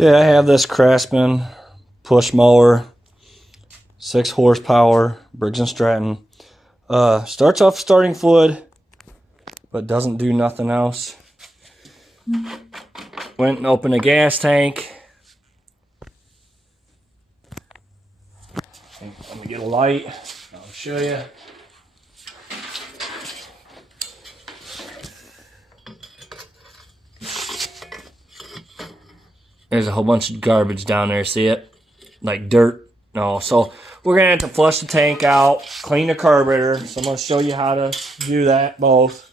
Okay, I have this Craftsman push mower, 6 horsepower, Briggs and Stratton. Starts off starting fluid, but doesn't do nothing else. Went and opened a gas tank. Let me get a light. I'll show you. There's a whole bunch of garbage down there, see it? Like dirt. No, so we're gonna have to flush the tank out, clean the carburetor. So I'm gonna show you how to do that both.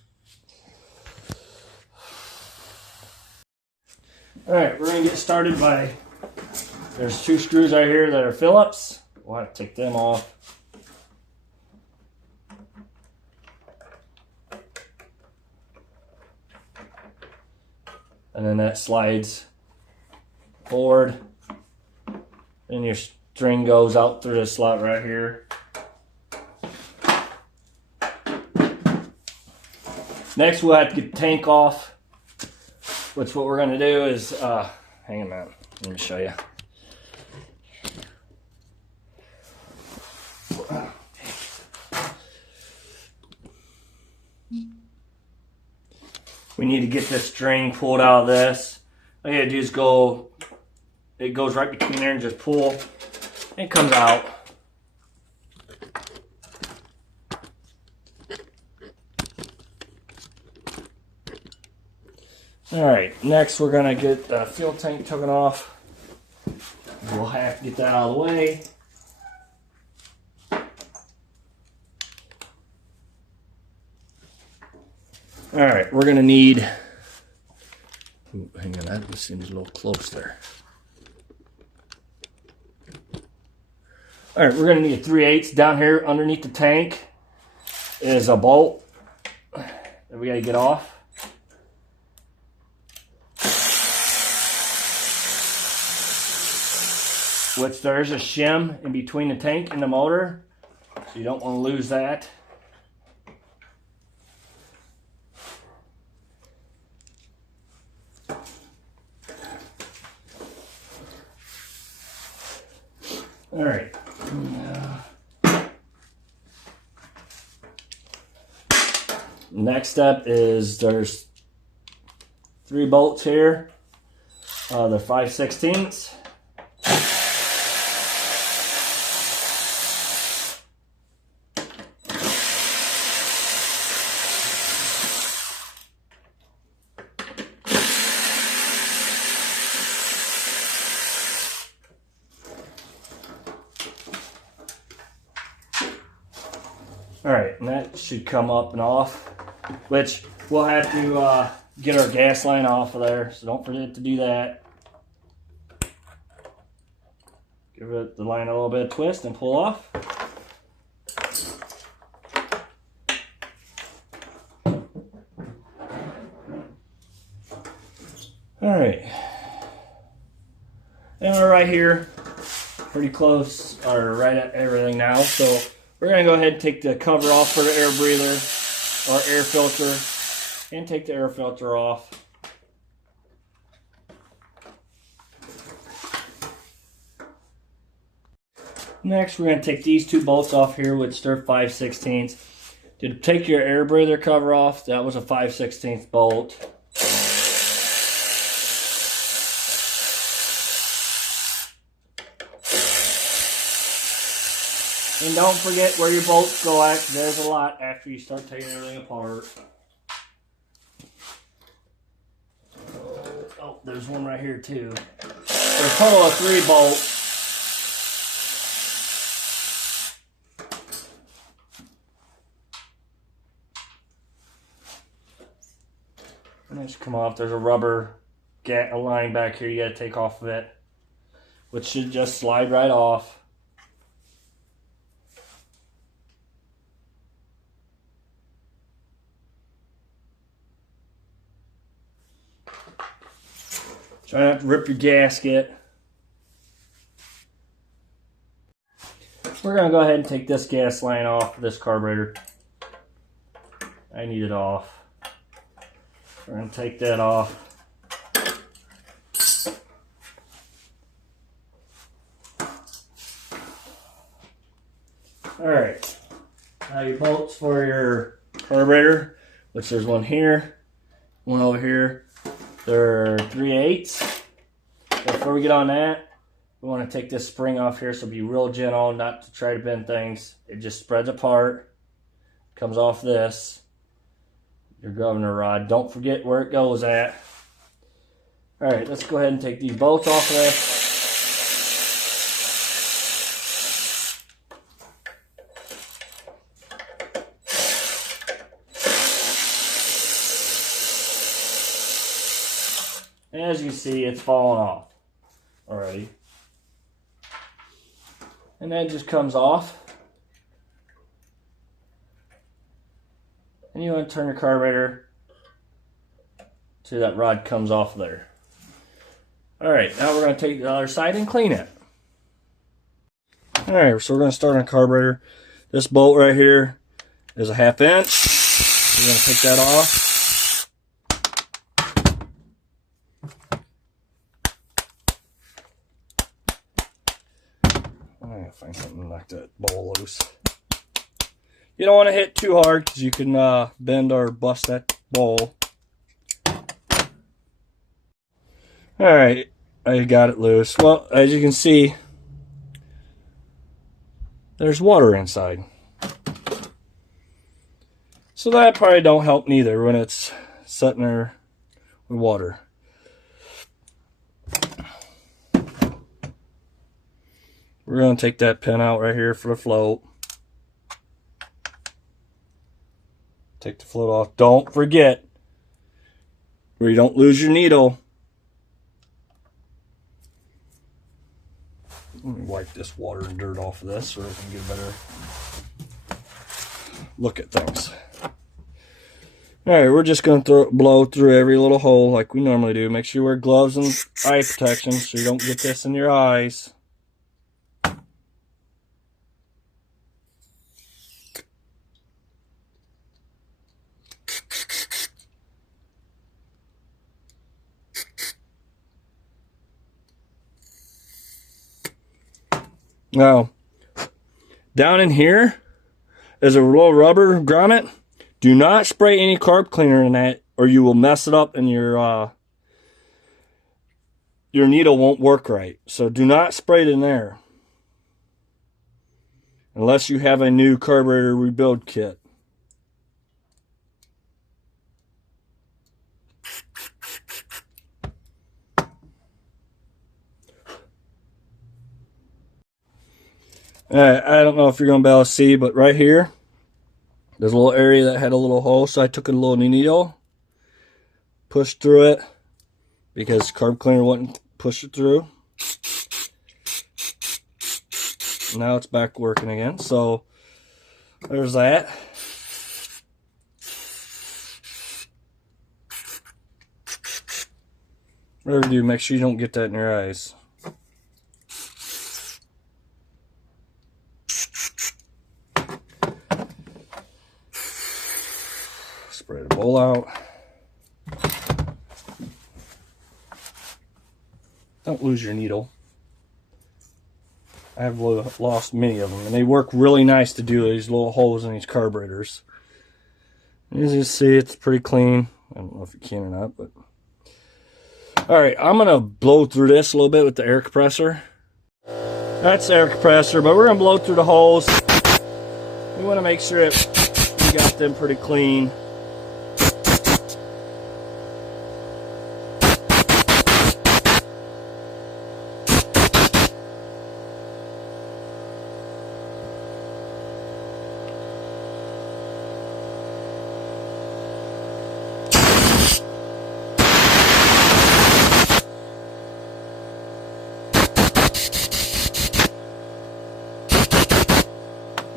Alright, we're gonna get started by, there's 2 screws right here that are Phillips. We'll have to take them off. And then that slides forward. And your string goes out through this slot right here. Next we'll have to get the tank off, which what we're going to do is, hang on a minute, let me show you. We need to get this string pulled out of this. All you gotta do is go, it goes right between there and just pull, and it comes out. Alright, next we're gonna get the fuel tank taken off. We'll have to get that out of the way. Alright, we're gonna need, ooh, hang on, that seems a little close there. Alright, we're gonna need a 3/8 down here underneath the tank is a bolt that we gotta get off. Which there's a shim in between the tank and the motor, so you don't want to lose that. All right. Next step is there's 3 bolts here. They're 5/16. Alright, and that should come up and off, which we'll have to get our gas line off of there, so don't forget to do that. Give it the line a little bit of twist and pull off. Alright, and we're right here, pretty close, or right at everything now, so we're going to go ahead and take the cover off for the air breather or air filter and take the air filter off. Next, we're going to take these 2 bolts off here, which are 5/16. To take your air breather cover off, that was a 5/16 bolt. And don't forget where your bolts go at, 'cause there's a lot after you start taking everything apart. Oh, there's one right here too. There's a total of 3 bolts. And they should come off. There's a rubber a line back here you gotta take off of it, which should just slide right off. Try not to rip your gasket. We're going to go ahead and take this gas line off this carburetor. I need it off. We're going to take that off. Alright, now your bolts for your carburetor, which there's one here, one over here. They're 3/8. Before we get on that, we want to take this spring off here, so be real gentle, not to try to bend things. It just spreads apart, comes off this, your governor rod. Don't forget where it goes at. Alright, let's go ahead and take these bolts off of this. As you see, it's falling off already. And that just comes off. And you want to turn your carburetor so that rod comes off there. Alright, now we're going to take the other side and clean it. Alright, so we're going to start on the carburetor. This bolt right here is a 1/2 inch. We're going to take that off. I'm going to find something to knock that bowl loose. You don't want to hit too hard because you can bend or bust that bowl. Alright, I got it loose. Well, as you can see, there's water inside. So that probably don't help neither when it's sitting there with water. We're going to take that pin out right here for the float. Take the float off. Don't forget, where you don't lose your needle. Let me wipe this water and dirt off of this so I can get a better look at things. Alright, we're just going to blow through every little hole like we normally do. Make sure you wear gloves and eye protection so you don't get this in your eyes. Now, down in here is a little rubber grommet. Do not spray any carb cleaner in that, or you will mess it up and your needle won't work right. So do not spray it in there unless you have a new carburetor rebuild kit. I don't know if you're going to be able to see, but right here, there's a little area that had a little hole, so I took a little needle, pushed through it, because carb cleaner wouldn't push it through. Now it's back working again, so there's that. Whatever you do, make sure you don't get that in your eyes. Spray the bowl out. Don't lose your needle. I have lost many of them, and they work really nice to do these little holes in these carburetors. As you see, it's pretty clean. I don't know if you can or not, but alright, I'm going to blow through this a little bit with the air compressor. That's the air compressor, but we're going to blow through the holes. We want to make sure that we got them pretty clean.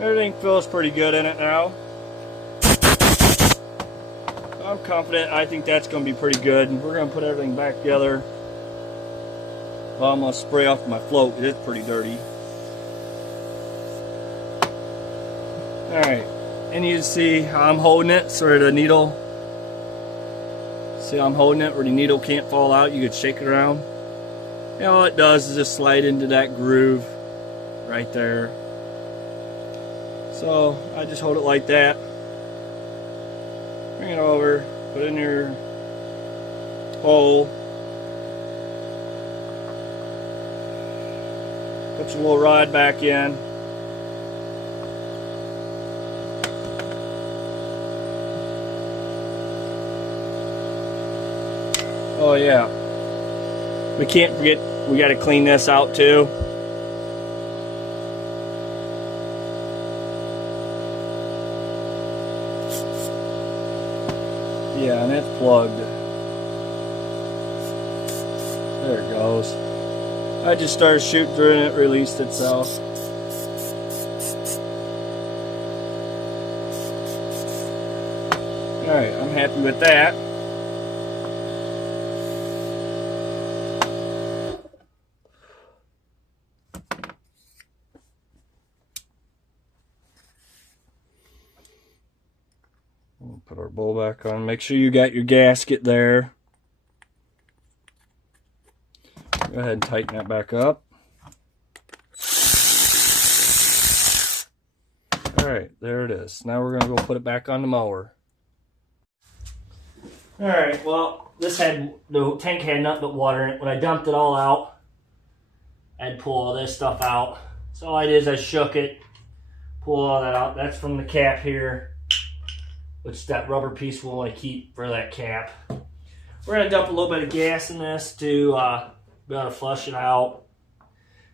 Everything feels pretty good in it now. I'm confident. I think that's going to be pretty good. We're going to put everything back together. Well, I'm going to spray off my float. It is pretty dirty. Alright. And you see how I'm holding it so the needle... See how I'm holding it where the needle can't fall out? You could shake it around. And all it does is just slide into that groove right there. So I just hold it like that. Bring it over, put it in your hole. Put your little rod back in. Oh yeah. We can't forget, we got to clean this out too. Yeah, and it's plugged. There it goes. I just started shooting through and it released itself. Alright, I'm happy with that. We'll put our bowl back on. Make sure you got your gasket there. Go ahead and tighten that back up. Alright, there it is. Now we're going to go put it back on the mower. Alright, well, the tank had nothing but water in it. When I dumped it all out, I had to pull all this stuff out. So all I did is I shook it, pull all that out. That's from the cap here, which that rubber piece we'll want to keep for that cap. We're going to dump a little bit of gas in this to be able to flush it out.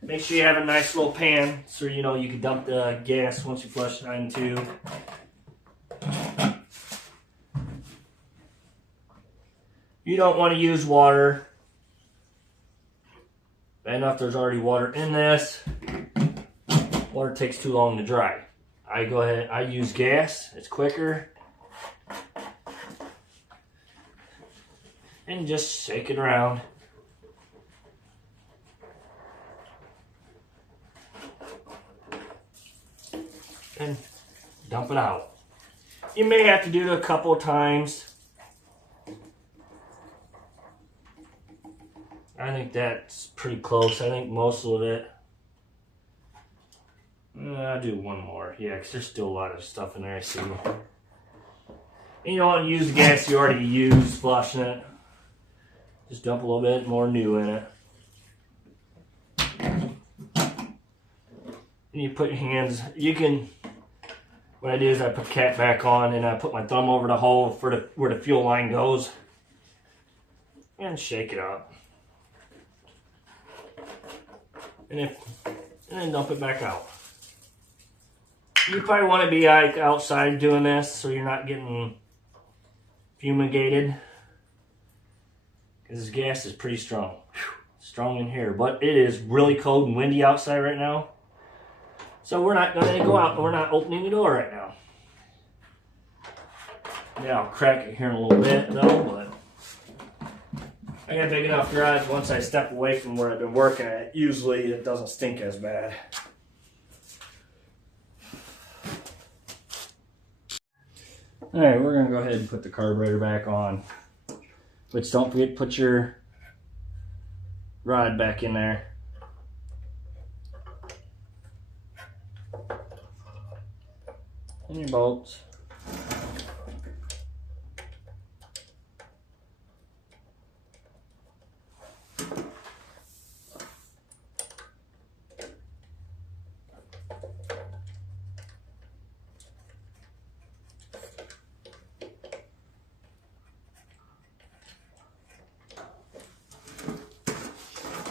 Make sure you have a nice little pan so you know you can dump the gas once you flush it into. You don't want to use water. Bad enough there's already water in this. Water takes too long to dry. I use gas, it's quicker. And just shake it around. And dump it out. You may have to do it a couple of times. I think that's pretty close. I think most of it. I'll do one more. Yeah, because there's still a lot of stuff in there, I see. And you don't want to use the gas you already used flushing it. Just dump a little bit more new in it. And you put your hands, you can, what I do is I put the cap back on and I put my thumb over the hole for where the fuel line goes. And shake it up. And then dump it back out. You probably want to be outside doing this so you're not getting fumigated. Because this gas is pretty strong. Whew, strong in here. But it is really cold and windy outside right now. So we're not going to go out. We're not opening the door right now. Yeah, I'll crack it here in a little bit though. But I got a big enough garage. Once I step away from where I've been working at, usually it doesn't stink as bad. Alright, we're going to go ahead and put the carburetor back on. Which don't forget to put your rod back in there. And your bolts.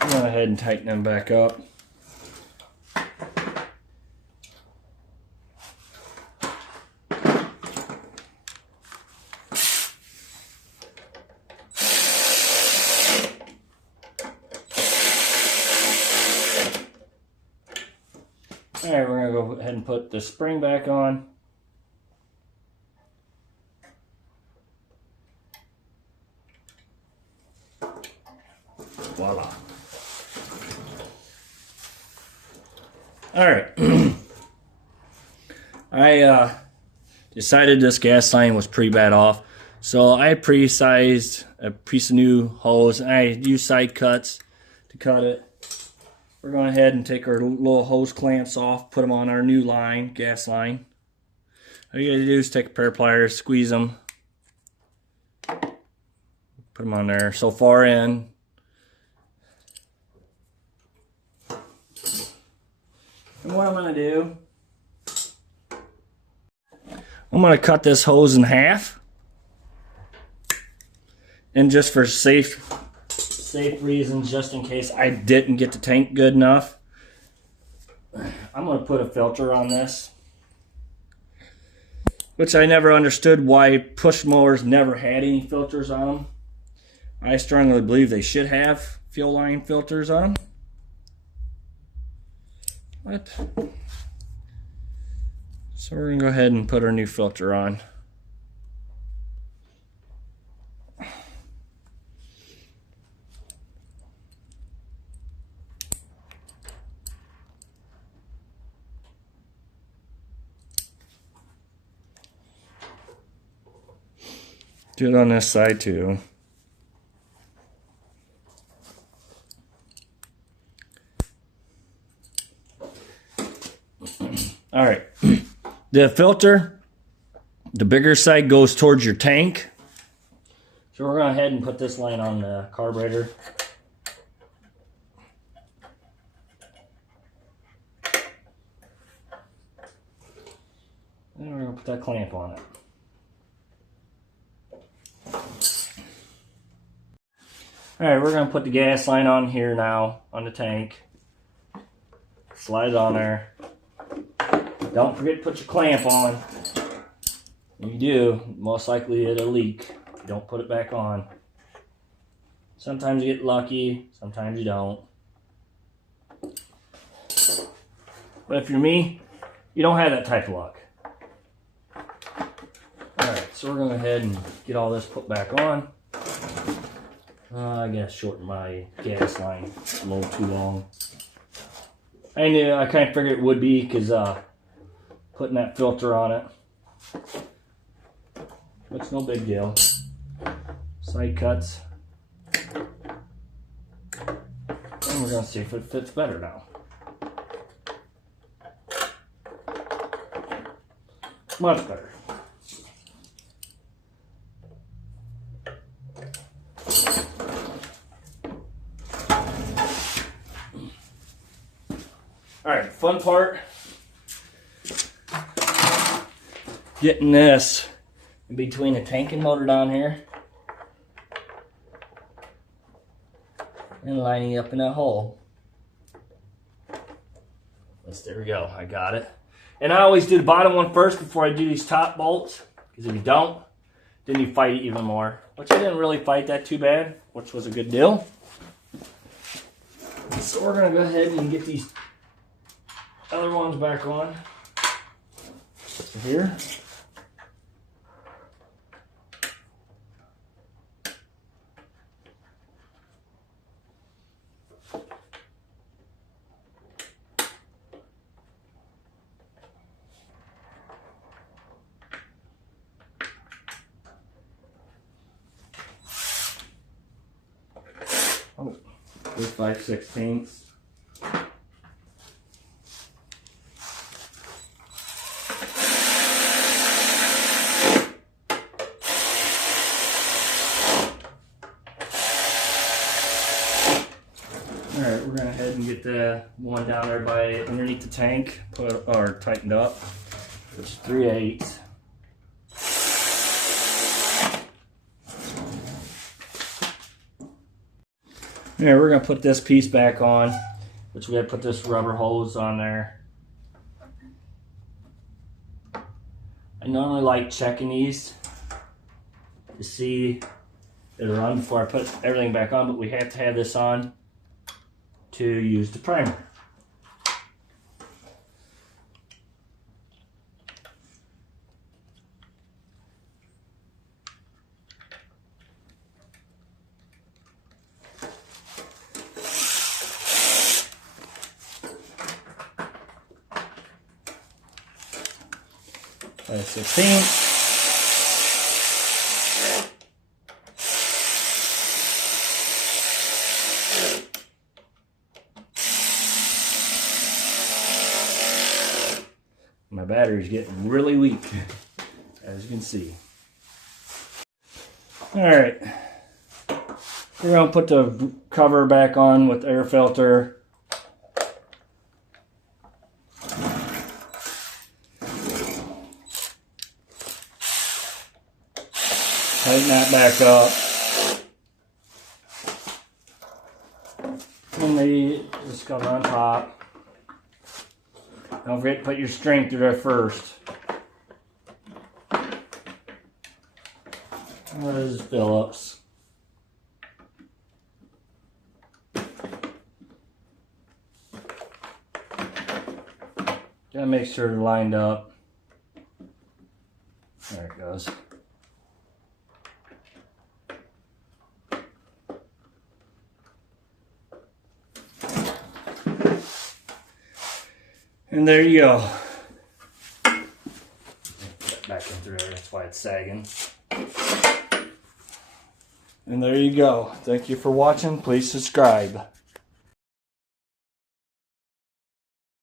Go ahead and tighten them back up. Alright, we're going to go ahead and put the spring back on. Voila. Alright. I decided this gas line was pretty bad off. So I pre-sized a piece of new hose and I used side cuts to cut it. We're going ahead and take our little hose clamps off, put them on our new line, gas line. All you gotta do is take a pair of pliers, squeeze them, put them on there so far in. And what I'm gonna do, I'm gonna cut this hose in half. And just for safe reasons, just in case I didn't get the tank good enough, I'm gonna put a filter on this. Which I never understood why push mowers never had any filters on them. I strongly believe they should have fuel line filters on them. What? So we're gonna go ahead and put our new filter on. Do it on this side too. All right, the filter, the bigger side goes towards your tank. So we're going to go ahead and put this line on the carburetor. And we're going to put that clamp on it. All right, we're going to put the gas line on here now, on the tank. Slide it on there. Don't forget to put your clamp on. If you do, most likely it'll leak. Don't put it back on. Sometimes you get lucky, sometimes you don't. But if you're me, you don't have that type of luck. Alright, so we're going to go ahead and get all this put back on. I gotta shorten my gas line. It's a little too long. I knew, I kind of figured it would be because putting that filter on it. It's no big deal. Side cuts. And we're gonna see if it fits better now. Much better. Alright, fun part. Getting this in between the tank and motor down here. And lining up in that hole. There we go, I got it. And I always do the bottom one first before I do these top bolts. Because if you don't, then you fight it even more. Which I didn't really fight that too bad, which was a good deal. So we're gonna go ahead and get these other ones back on. So here. Oh, with 5/16. Alright, we're going to head and get the one down there by underneath the tank, tightened up. It's 3/8. Yeah, we're going to put this piece back on, which we got to put this rubber hose on there. I normally like checking these to see that they're on before I put everything back on, but we have to have this on to use the primer. That's 16. my battery's getting really weak, as you can see. Alright, we're going to put the cover back on with air filter. Tighten that back up. And this cover on top. Don't forget to put your string through there first. There's Phillips. Gotta make sure they're lined up. There it goes. And there you go. Put that back in through there, that's why it's sagging. And there you go. Thank you for watching. Please subscribe.